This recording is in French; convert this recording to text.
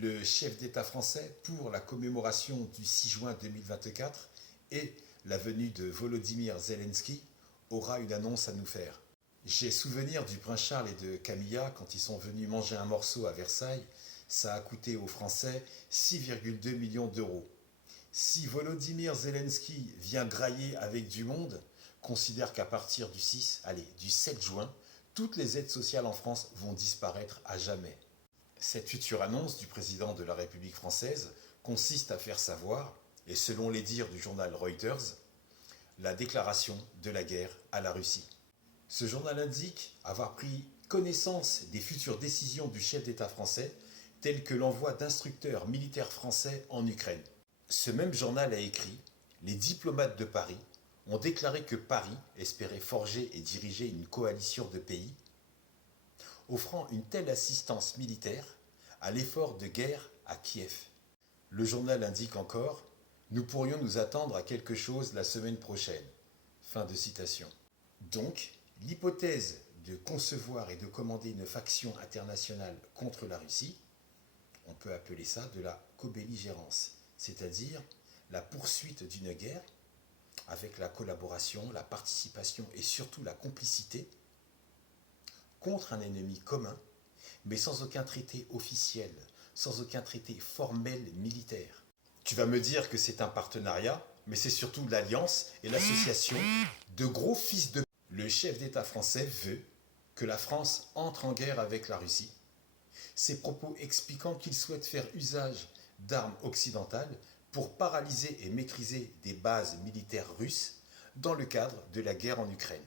le chef d'État français, pour la commémoration du 6 juin 2024 et la venue de Volodymyr Zelensky, aura une annonce à nous faire. J'ai souvenir du prince Charles et de Camilla quand ils sont venus manger un morceau à Versailles. Ça a coûté aux Français 6,2 millions d'euros. Si Volodymyr Zelensky vient grailler avec du monde, considère qu'à partir du 7 juin, toutes les aides sociales en France vont disparaître à jamais. Cette future annonce du président de la République française consiste à faire savoir, et selon les dires du journal Reuters, la déclaration de la guerre à la Russie. Ce journal indique avoir pris connaissance des futures décisions du chef d'État français, telles que l'envoi d'instructeurs militaires français en Ukraine. Ce même journal a écrit « Les diplomates de Paris ont déclaré que Paris espérait forger et diriger une coalition de pays offrant une telle assistance militaire à l'effort de guerre à Kiev. » Le journal indique encore « Nous pourrions nous attendre à quelque chose la semaine prochaine. » Fin de citation. Donc, l'hypothèse de concevoir et de commander une faction internationale contre la Russie, on peut appeler ça de la cobelligérance, c'est-à-dire la poursuite d'une guerre avec la collaboration, la participation et surtout la complicité contre un ennemi commun, mais sans aucun traité officiel, sans aucun traité formel militaire. Tu vas me dire que c'est un partenariat, mais c'est surtout l'alliance et l'association de gros fils de... Le chef d'État français veut que la France entre en guerre avec la Russie. Ses propos expliquant qu'il souhaite faire usage d'armes occidentales pour paralyser et maîtriser des bases militaires russes dans le cadre de la guerre en Ukraine.